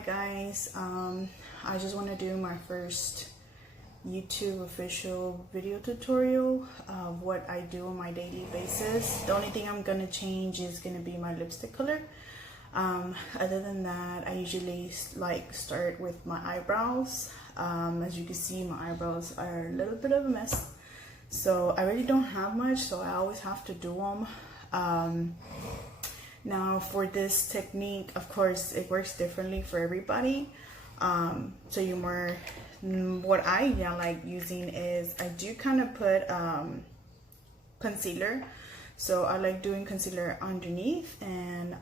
Hi guys, I just want to do my first YouTube official video tutorial of what I do on my daily basis. The only thing I'm gonna change is gonna be my lipstick color. Other than that, I usually start with my eyebrows. As you can see, my eyebrows are a little bit of a mess, so I really don't have much, so I always have to do them. Now for this technique, of course, it works differently for everybody. So what I like using is I do kind of put concealer. So I like doing concealer underneath and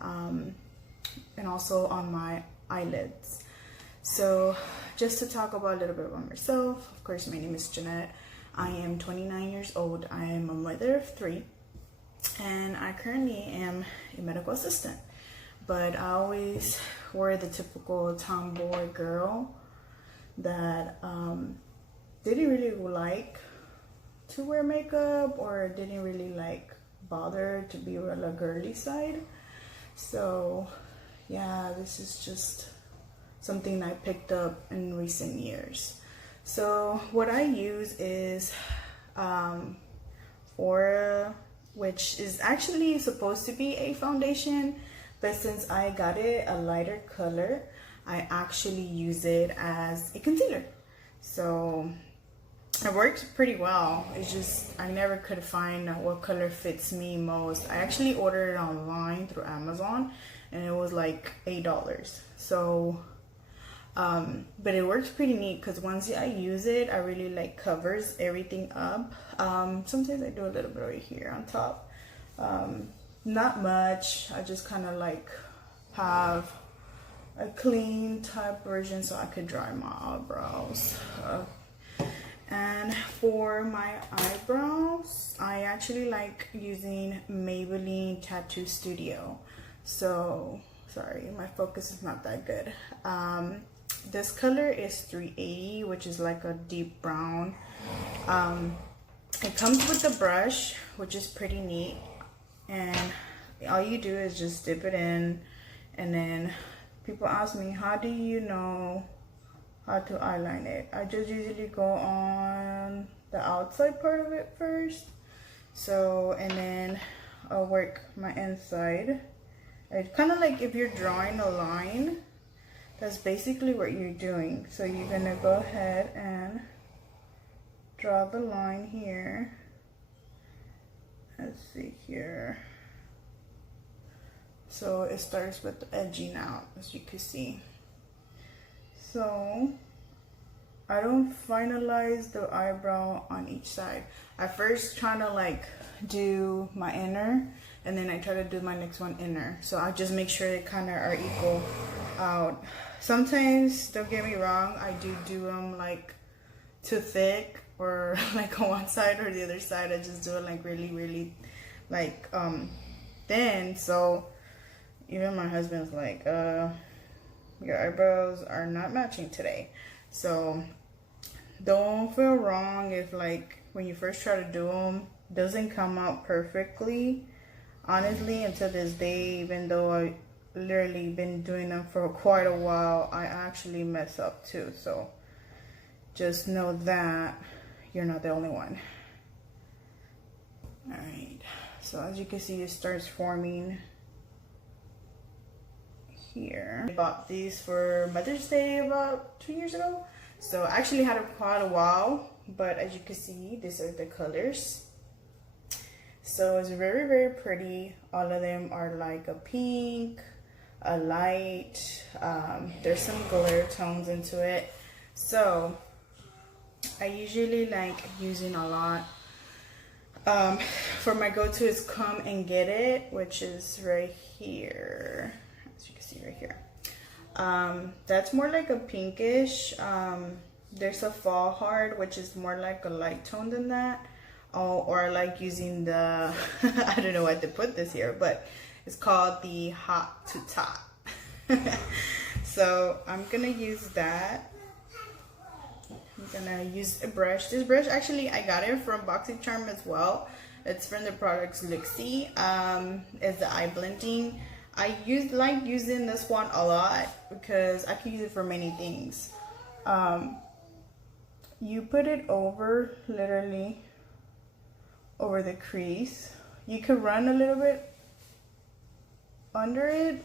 also on my eyelids. So just to talk about a little bit about myself, of course, my name is Jeanette. I am 29 years old. I am a mother of 3. And I currently am a medical assistant, but I always were the typical tomboy girl that didn't really like to wear makeup or didn't really bother to be on the girly side. So yeah, this is just something I picked up in recent years. So what I use is which is actually supposed to be a foundation, but since I got it a lighter color, I actually use it as a concealer. So it works pretty well. It's just I never could find what color fits me most. I actually ordered it online through Amazon and it was like $8. So but it works pretty neat because once I use it, I really covers everything up. Sometimes I do a little bit right here on top. Not much. I just kind of have a clean type version so I could dry my eyebrows. And for my eyebrows, I actually like using Maybelline Tattoo Studio. So sorry, my focus is not that good. This color is 380, which is like a deep brown. It comes with the brush, which is pretty neat, and all you do is just dip it in, and then people ask me, how do you know how to eyeliner it? I just usually go on the outside part of it first, so, and then I'll work my inside. It's kind of like if you're drawing a line, that's basically what you're doing. So you're gonna go ahead and draw the line here. Let's see here. So it starts with the edging out, as you can see. So I don't finalize the eyebrow on each side. I first try to do my inner, and then I try to do my next one inner. So I just make sure they kind of are equal out. Sometimes, don't get me wrong, I do them too thick, or on one side or the other side. I just do it really thin. So even my husband's like, your eyebrows are not matching today. So don't feel wrong if when you first try to do them, doesn't come out perfectly. Honestly, until this day, even though I literally been doing them for quite a while, I actually mess up too. So just know that you're not the only one. All right, so as you can see, it starts forming here. I bought these for Mother's Day about 2 years ago, so I actually had it for quite a while, but as you can see, these are the colors. So it's very, very pretty. All of them are like a pink, a light, there's some glitter tones into it. So I usually like using a lot. For my go-to is Come and Get It, which is right here, as you can see right here. That's more like a pinkish. There's a Fall Hard, which is more like a light tone than that. Or I like using the I don't know what to put this here, but it's called the Hot to Tot. So I'm gonna use that. I'm gonna use a brush. This brush, actually, I got it from BoxyCharm as well. It's from the products Luxie. It's the eye blending. like using this one a lot because I can use it for many things. You put it over, literally over the crease. You could run a little bit under it,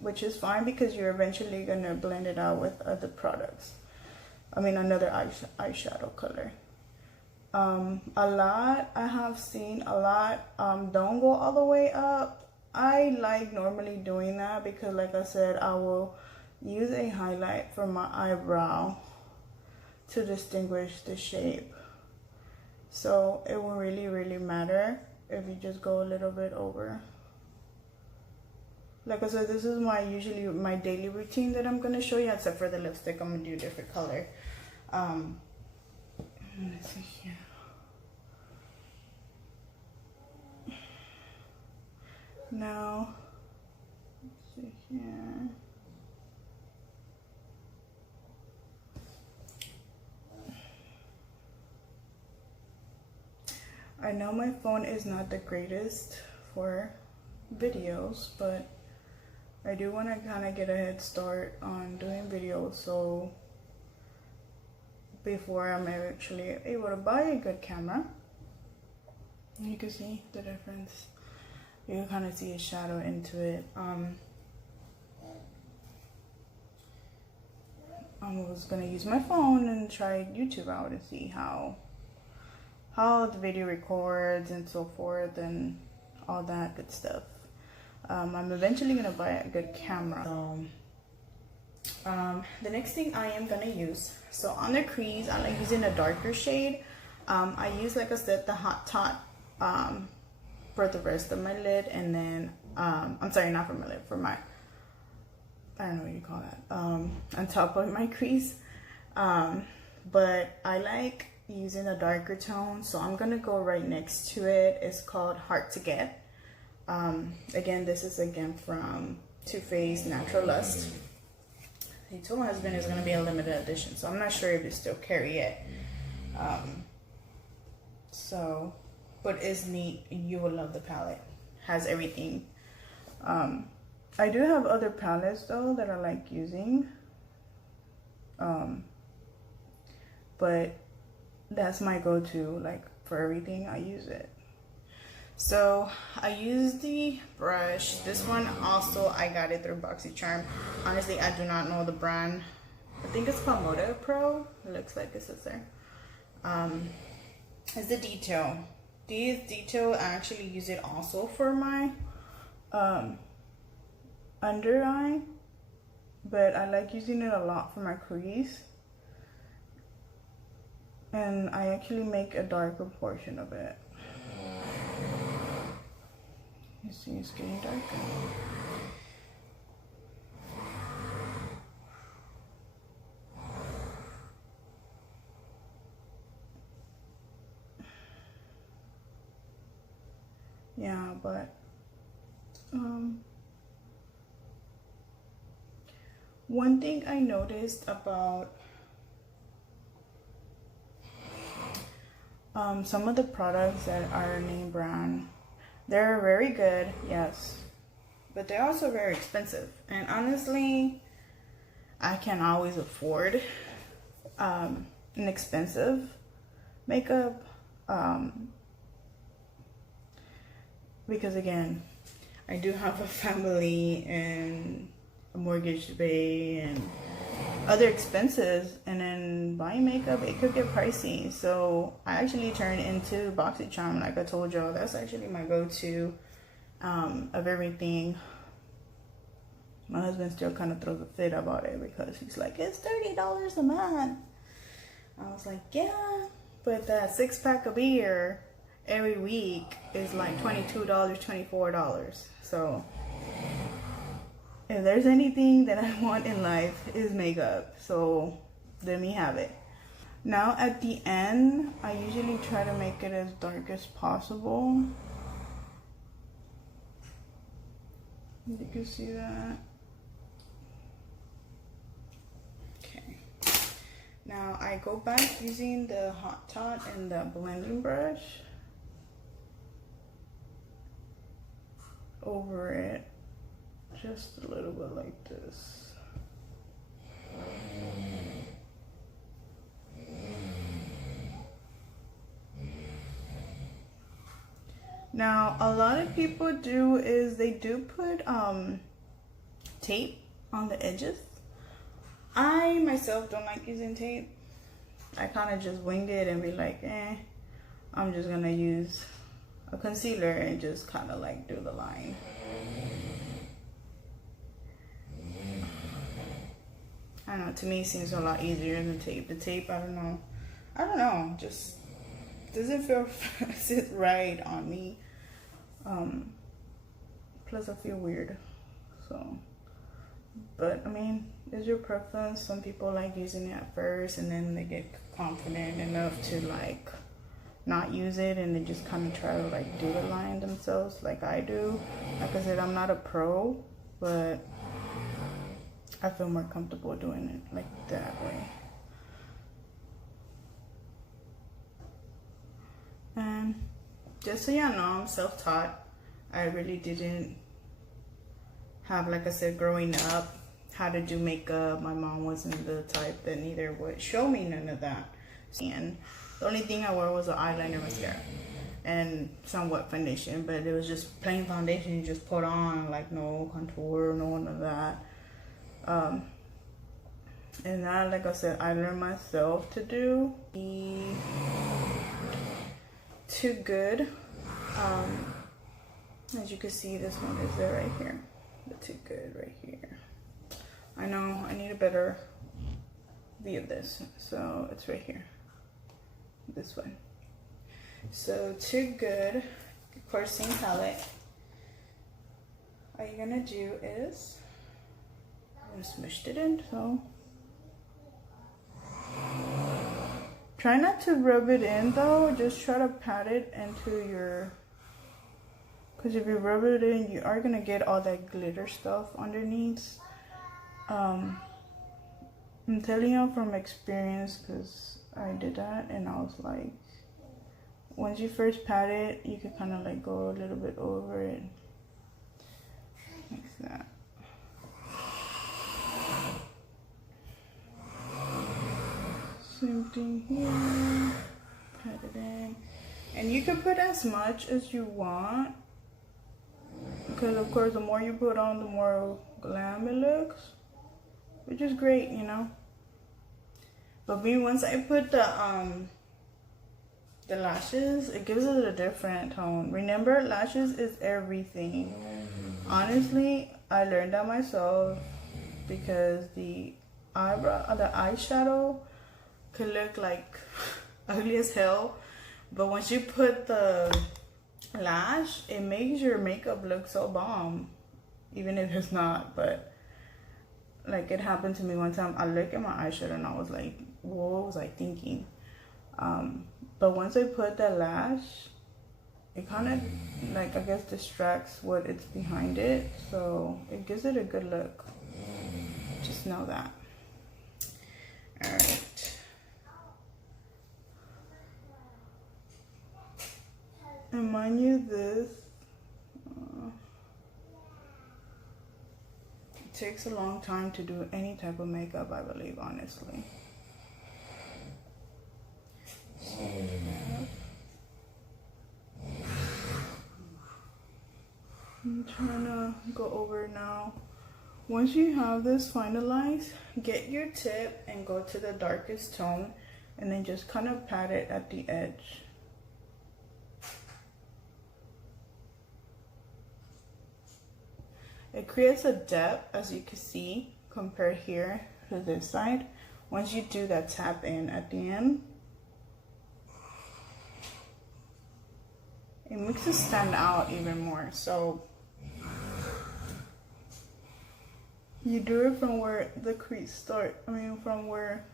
which is fine because you're eventually gonna blend it out with other products. I mean, another eyeshadow color. I have seen a lot don't go all the way up. I like normally doing that because, like I said, I will use a highlight for my eyebrow to distinguish the shape. So it will really matter if you just go a little bit over. Like I said, this is usually my daily routine that I'm gonna show you, except for the lipstick. I'm gonna do a different color. Let's see here. Now, let's see here. I know my phone is not the greatest for videos, but I do want to kind of get a head start on doing videos, so before I'm actually able to buy a good camera. You can see the difference. You can kind of see a shadow into it. I was gonna use my phone and try YouTube out and see how the video records and so forth and all that good stuff. I'm eventually gonna buy a good camera. The next thing I am gonna use, so on the crease, I like using a darker shade. I use, like I said, the Hot Tot for the rest of my lid, and then I'm sorry, not for my lid, for my, I don't know what you call that, on top of my crease. But I like using a darker tone, so I'm gonna go right next to it. It's called Hard to Get. Again, this is from Too Faced Natural Lust. He told my husband it's gonna be a limited edition, so I'm not sure if they still carry it. But it's neat. You will love the palette. Has everything. I do have other palettes though that I like using. But that's my go-to. Like for everything, I use it. So I use the brush. This one also, I got it through BoxyCharm. Honestly, I do not know the brand. I think it's called Moda Pro. It looks like it says there. It's the detail. These detail, I actually use it also for my under eye, but I like using it a lot for my crease. And I actually make a darker portion of it. You see, it's getting darker. Yeah, but one thing I noticed about some of the products that are name brand, they're very good, yes, but they're also very expensive. And honestly, I can't always afford an expensive makeup because again, I do have a family and a mortgage to pay and other expenses, and then buying makeup, it could get pricey. So I actually turned into BoxyCharm. Like I told y'all, that's actually my go-to of everything. My husband still kind of throws a fit about it because he's like, it's $30 a month. I was like, yeah, but that 6-pack of beer every week is like $22, $24. So if there's anything that I want in life is makeup, so let me have it. Now at the end, I usually try to make it as dark as possible. You can see that. Okay. Now I go back using the Hot Tot and the blending brush over it. just a little bit like this. Now, a lot of people do is they do put tape on the edges. I myself don't like using tape. I kind of just winged it and be like, I'm just gonna use a concealer and just kind of like do the line. I don't know, to me it seems a lot easier than tape. The tape, I don't know, just doesn't feel sit right on me. Plus I feel weird, so, but I mean, it's your preference. Some people like using it at first and then they get confident enough to like not use it and they just kind of try to like do the line themselves like I do. Like I said, I'm not a pro, but I feel more comfortable doing it like that way. And just so y'all know, I'm self-taught. I really didn't have, like I said, growing up, how to do makeup. My mom wasn't the type that neither would show me none of that. And the only thing I wore was an eyeliner, mascara, and somewhat foundation, but it was just plain foundation you just put on, like no contour, no none of that. And that, like I said, I learned myself to do. Too Good. As you can see, this one is there right here. The Too Good right here. I know I need a better view of this, so it's right here. This one. So Too Good, of course, same palette. All you're gonna do is I smushed it in, so try not to rub it in though, just try to pat it into your, because if you rub it in, you are gonna get all that glitter stuff underneath. I'm telling you from experience, because I did that and I was like, once you first pat it, you can kind of like go a little bit over it like that. Same thing here, pat it in, and you can put as much as you want, because of course the more you put on, the more glam it looks, which is great, you know. But me, once I put the lashes, it gives it a different tone. Remember, lashes is everything. Honestly, I learned that myself, because the eyeshadow could look like ugly as hell, but once you put the lash, it makes your makeup look so bomb, even if it's not. But like, it happened to me one time. I looked at my eyeshadow and I was like, what was I thinking? But once I put that lash, it kind of like, I guess, distracts what it's behind it, so it gives it a good look. Just know that. All right. And mind you, this it takes a long time to do any type of makeup, I believe, honestly. So, I'm trying to go over now. Once you have this finalized, get your tip and go to the darkest tone and then just kind of pat it at the edge. It creates a depth, as you can see, compared here to this side. Once you do that tap in at the end, it makes it stand out even more. So you do it from where the crease start. I mean, from where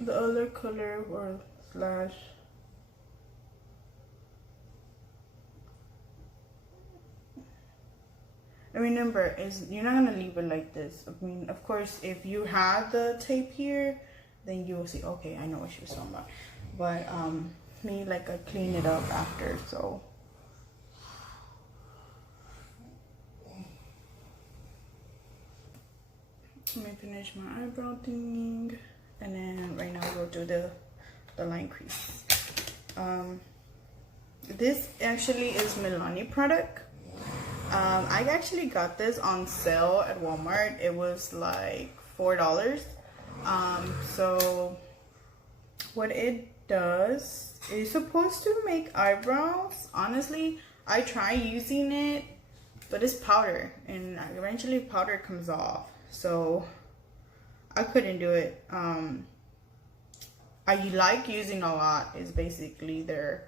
the other color or slash. And remember, you're not gonna leave it like this. I mean, of course, if you have the tape here, then you will see, okay, I know what she was talking about. But me, like, I clean it up after, so Let me finish my eyebrow thing, and then right now we'll do the line crease. This actually is Milani product. I actually got this on sale at Walmart. It was like $4. So what it does is supposed to make eyebrows. Honestly, I tried using it, but it's powder, and eventually powder comes off, so I couldn't do it. I like using a lot is basically their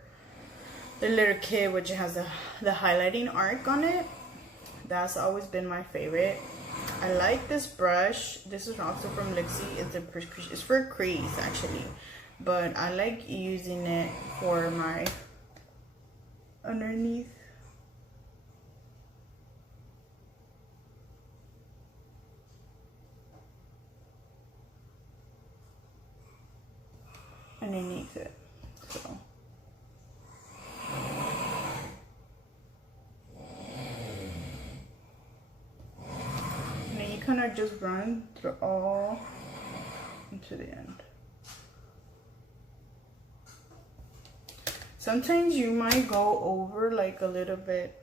little kit, which has the highlighting arc on it. That's always been my favorite. I like this brush. This is also from Lixie. It's for crease actually, but I like using it for my underneath. Underneath it, so. And then you kind of just run through all into the end. Sometimes you might go over like a little bit,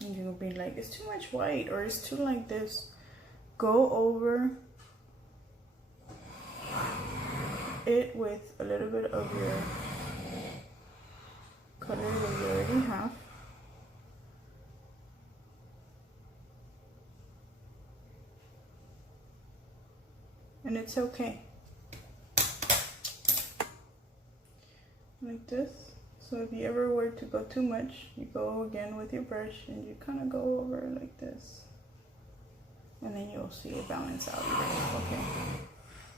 and you'll be like, it's too much white, or it's too like this. Go over it with a little bit of your color that you already have. And it's okay. Like this. So if you ever were to go too much, you go again with your brush and you kind of go over like this. And then you'll see it balance out. Okay.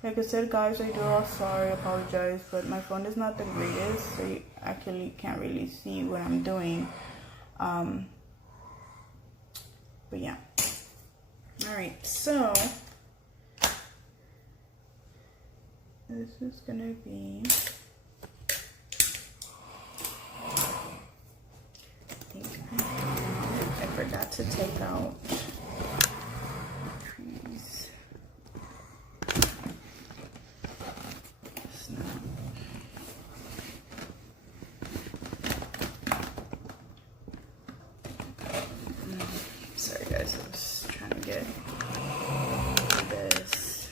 Like I said, guys, I do sorry, apologize, but my phone is not the greatest, so you actually can't really see what I'm doing. But yeah. Alright, so this is gonna be, I forgot to take out trees. Sorry guys, I was trying to get this.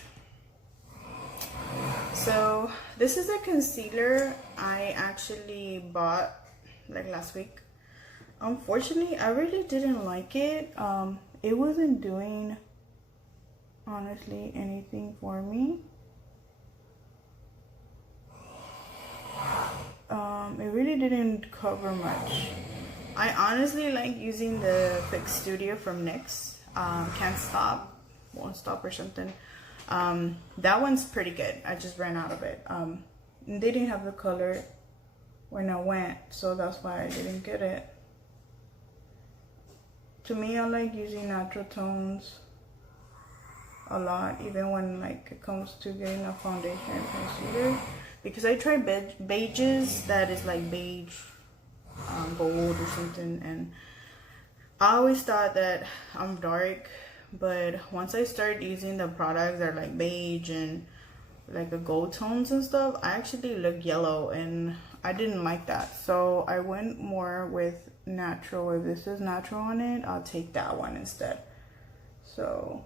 So this is a concealer I actually bought like last week. Unfortunately, I really didn't like it. It wasn't doing, honestly, anything for me. It really didn't cover much. I honestly like using the Fix Studio from NYX. Can't Stop, Won't Stop or something. That one's pretty good. I just ran out of it. They didn't have the color when I went, so that's why I didn't get it. To me, I like using natural tones a lot, even when like it comes to getting a foundation and concealer, because I tried beiges that is like beige, gold or something, and I always thought that I'm dark, but once I started using the products that are like beige and like a gold tones and stuff, I actually look yellow, and I didn't like that, so I went more with natural. If this is natural on it, I'll take that one instead. So,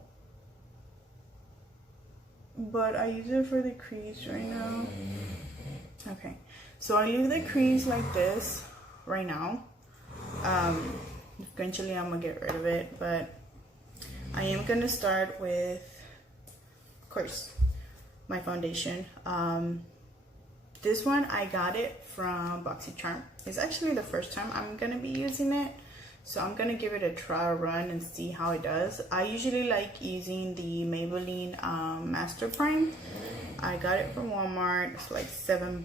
but I use it for the crease right now. Okay, so I leave the crease like this right now. Eventually I'm gonna get rid of it, but I am gonna start with, of course, my foundation. This one, I got it from BoxyCharm. It's actually the first time I'm gonna be using it, so I'm gonna give it a trial run and see how it does. I usually like using the Maybelline Master Prime. I got it from Walmart. It's like $7.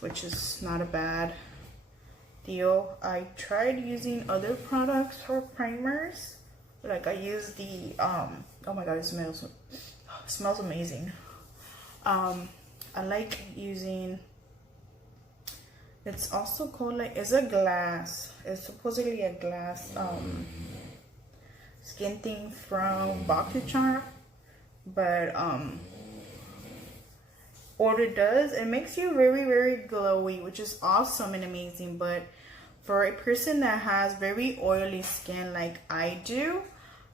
Which is not a bad deal. I tried using other products for primers. Like I use the oh my god, it smells amazing. I like using, it's also called like, it's a glass, it's supposedly a glass skin thing from BoxyCharm, but what it does, it makes you very, very glowy, which is awesome and amazing. But for a person that has very oily skin like I do,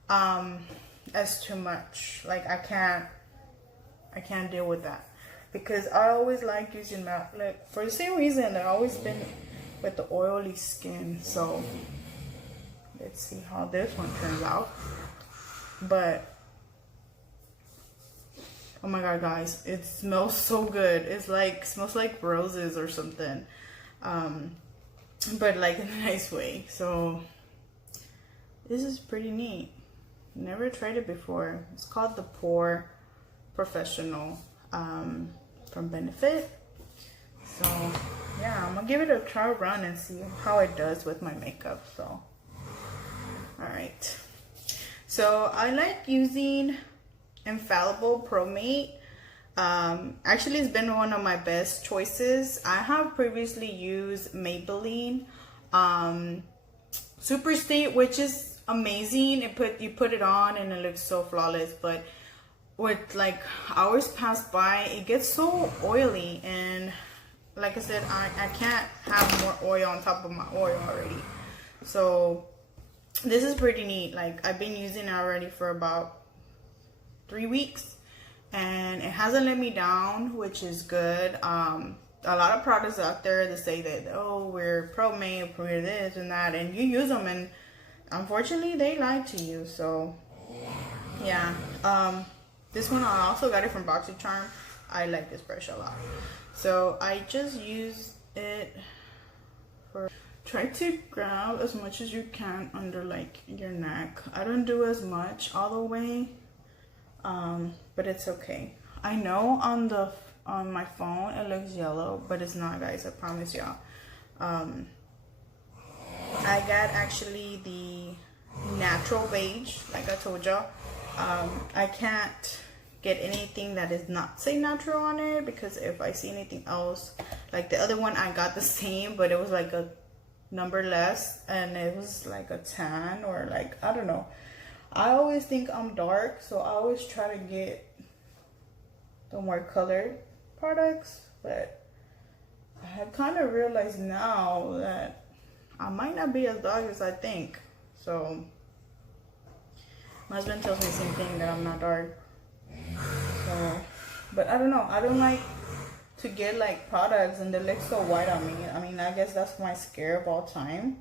that's too much. Like I can't deal with that, because I always like using that, like for the same reason I've always been with the oily skin. So let's see how this one turns out. But oh my god, guys, it smells so good. It's like, smells like roses or something, but like in a nice way. So this is pretty neat. Never tried it before. It's called the Pore Professional from Benefit. So yeah, I'm gonna give it a try run and see how it does with my makeup. So all right, so I like using Infallible Pro Mate. Actually, it's been one of my best choices. I have previously used Maybelline Super State, which is amazing. You put it on and it looks so flawless, but with like hours pass by, it gets so oily, and like I said, I can't have more oil on top of my oil already. So this is pretty neat. Like I've been using it already for about 3 weeks, and it hasn't let me down, which is good. A lot of products out there that say that, oh, we're Pro Mate, we're this and that, and you use them and unfortunately they lie to you. So yeah, this one I also got it from BoxyCharm. I like this brush a lot, so I just use it for, try to grab as much as you can under like your neck. I don't do as much all the way, but it's okay. I know on my phone it looks yellow, but it's not, guys, I promise y'all. I got actually the natural beige, like I told y'all. I can't get anything that is not say natural on it, because if I see anything else, like the other one I got the same, but it was like a number less, and it was like a tan, or like, I don't know. I always think I'm dark, so I always try to get the more colored products, but I have kind of realized now that I might not be as dark as I think. So my husband tells me the same thing, that I'm not dark. So, but I don't know, I don't like to get like products and they look so white on me. I mean, I guess that's my scare of all time.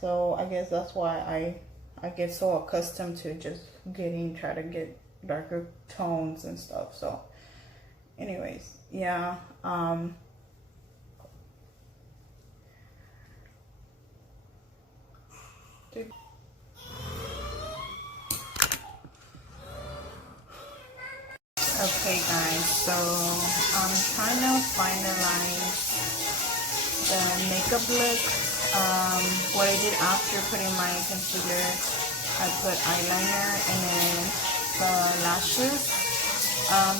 So I guess that's why I get so accustomed to just try to get darker tones and stuff. So anyways, yeah, okay guys, so I'm trying to finalize the makeup look. What I did after putting my concealer, I put eyeliner and then the lashes.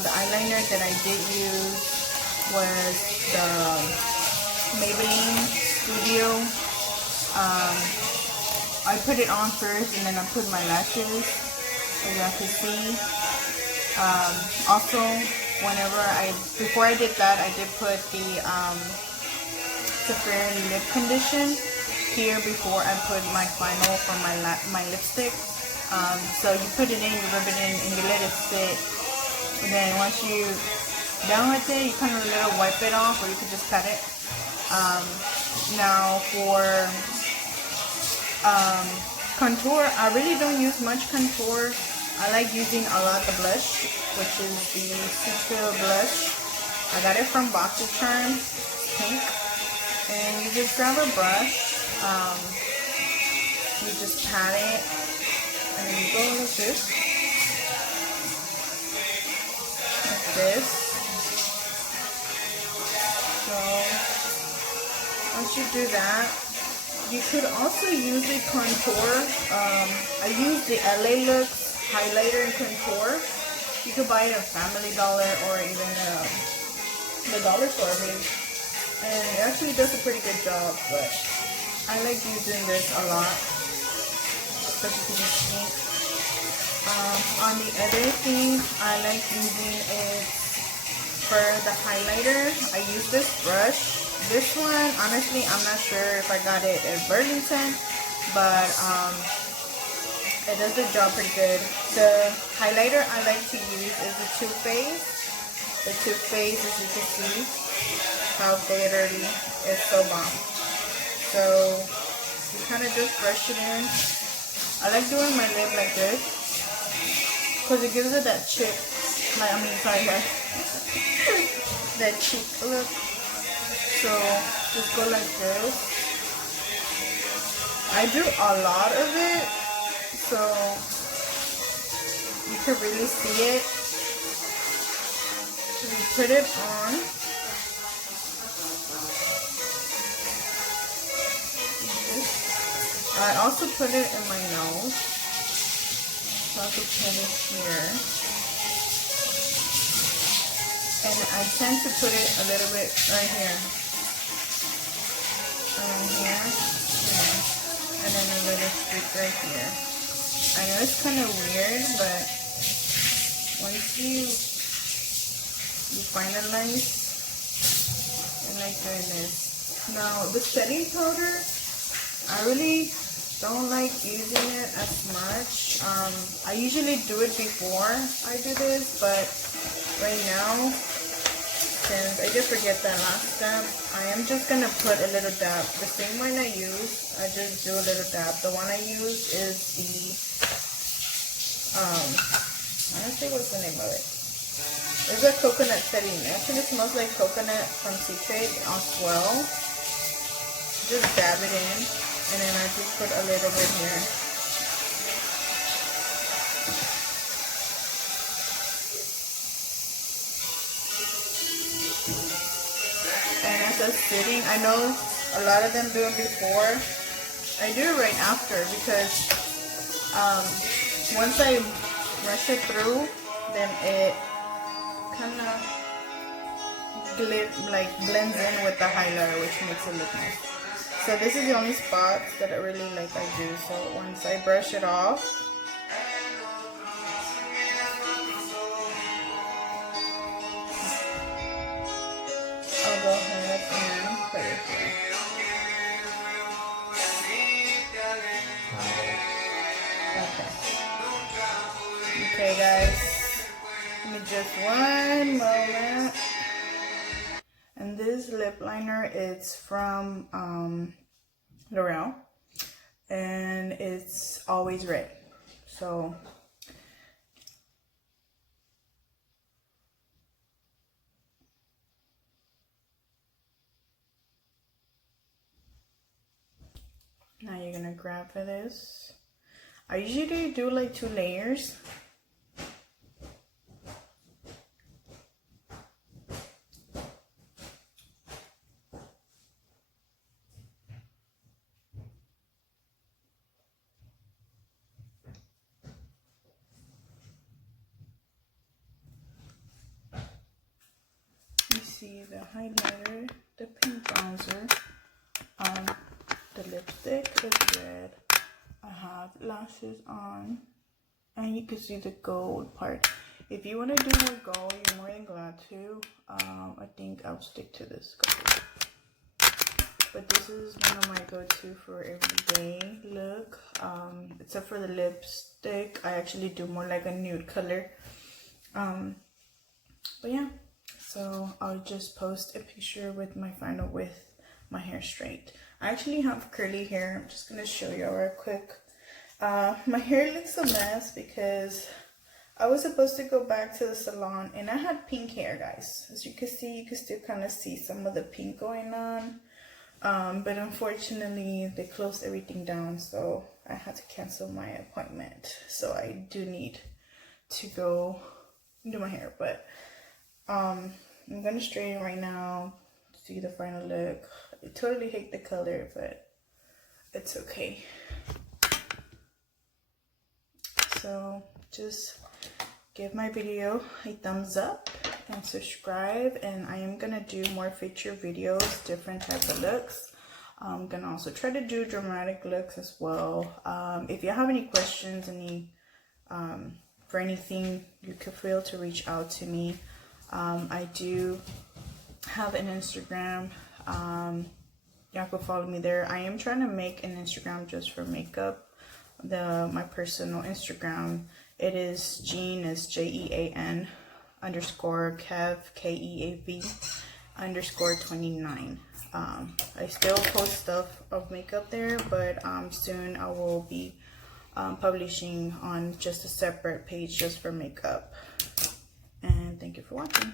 The eyeliner that I did use was the Maybelline Studio. I put it on first and then I put my lashes, as y'all can see. Also, before I did that, I did put the Safari lip condition here before I put my final for my lipstick. So you put it in, you rub it in, and you let it sit. And then once you're done with it, you kind of wipe it off, or you could just cut it. Now for contour, I really don't use much contour. I like using a lot the blush, which is the Sutil blush. I got it from BoxyCharm, pink. And you just grab a brush, you just pat it, and then you go like this. Like this. So once you do that, you could also use a contour. I use the LA Looks highlighter and contour. You could buy it at Family Dollar or even the dollar store, I believe. And it actually does a pretty good job, but I like using this a lot. especially to this pink. On the other thing I like using is for the highlighter, I use this brush. This one, honestly, I'm not sure if I got it at Burlington, but it does the job pretty good. The highlighter I like to use is the Too Faced. The Too Faced, as you can see, how glittery, it's so bomb. So you kind of just brush it in. I like doing my lip like this because it gives it that chip, that cheek look. So just go like this. I do a lot of it, so you can really see it. So you put it on. I also put it in my nose. So I can put it here. And I tend to put it a little bit right here. Here. And then a little streak right here. I know it's kind of weird, but once you finalize, I like doing this. Now the setting powder, I really don't like using it as much. I usually do it before I do this, but right now, since I did forget that last step, I am just gonna put a little dab. The same one I use, I just do a little dab. The one I use is the, honestly, what's the name of it? It's a coconut setting. It actually smells like coconut from Citric as well. Just dab it in, and then I just put a little bit here. And as I'm sitting, I know a lot of them do it before. I do it right after because once I brush it through, then it kind of blends in with the highlighter, which makes it look nice. So this is the only spots that I really I do. So once I brush it off, I'll go ahead and put it here. Okay guys, give me just one moment. And this lip liner is from L'Oreal, and it's always red. So now you're gonna grab for this. I usually do like 2 layers. You see the highlighter, the pink bronzer, the lipstick is red. I have lashes on, and you can see the gold part. If you want to do more gold, you're more than glad to. I think I'll stick to this gold. But this is one of my go-to for everyday look. Except for the lipstick, I actually do more like a nude color. But yeah, so I'll just post a picture with my final with my hair straight. I actually have curly hair. I'm just gonna show you real quick. My hair looks a mess because I was supposed to go back to the salon and I had pink hair, guys. As you can see, you can still kind of see some of the pink going on. But unfortunately, they closed everything down, so I had to cancel my appointment. So I do need to go do my hair, but I'm gonna straighten right now, see the final look. I totally hate the color, but it's okay. So just give my video a thumbs up and subscribe, and I am gonna do more feature videos, different types of looks. I'm gonna also try to do dramatic looks as well. If you have any questions, for anything, you can feel to reach out to me. I do have an Instagram. Y'all can follow me there. I am trying to make an Instagram just for makeup. My personal Instagram, it is Jean, is JEAN _ Kev, KEAV _ 29. I still post stuff of makeup there, but soon I will be publishing on just a separate page just for makeup. And thank you for watching.